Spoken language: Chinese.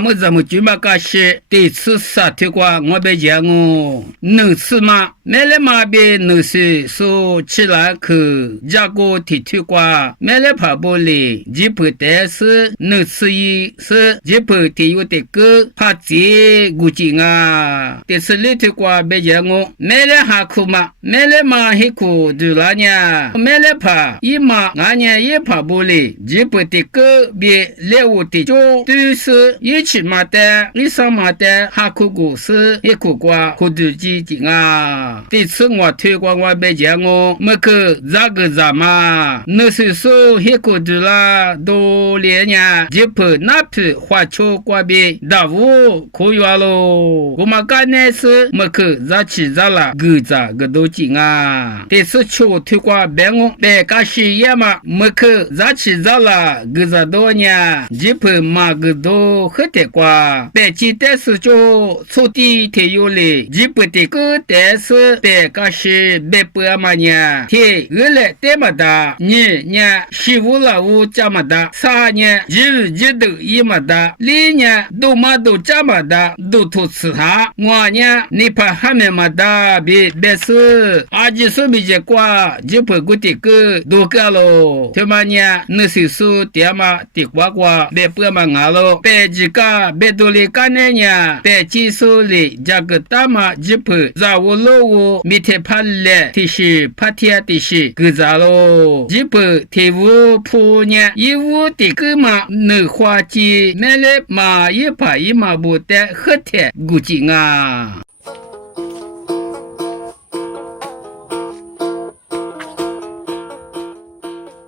么怎么就嘛个是对此啥推广我别讲哦，能吃吗？买了马边能是说起来去加过推广，买了跑步里基本但是能吃一是基本得有的个怕这估计啊，但是里推广别讲我买了还苦嘛，买了马还苦对了呢，买了跑一马俺年也跑步里基本的个别猎物的就都是一起马的，一上马的还苦故事也苦瓜苦的几斤啊。这次我推广我别讲我没去咋个咋嘛，那是说还苦的啦，都连年基本那批花球瓜边大屋可以喽，我们干那是没去咋起咋啦，个咋个都紧啊。这次球推广别我别个是也嘛没去咋起咋啦，个咋多呢？基本嘛个都很得瓜，别记得是就初地铁有嘞，基本的个但是别个是别不嘛呢？铁原来这么大，你呢15了五这么大，3年1都一么大，2年都嘛都这么大，都吐吃它。我呢你怕还没么大，别是阿几说没结瓜，基本个的个都个喽。他妈呢，那是说爹嘛的瓜瓜，别不嘛俺喽，别几个别多哩干呢呢，别几手哩这个大嘛基本在我老屋没天怕嘞，提示怕天提示个咋喽？基本提屋铺呢，一屋的个嘛能花季，买了嘛一把一嘛不得喝天估计啊。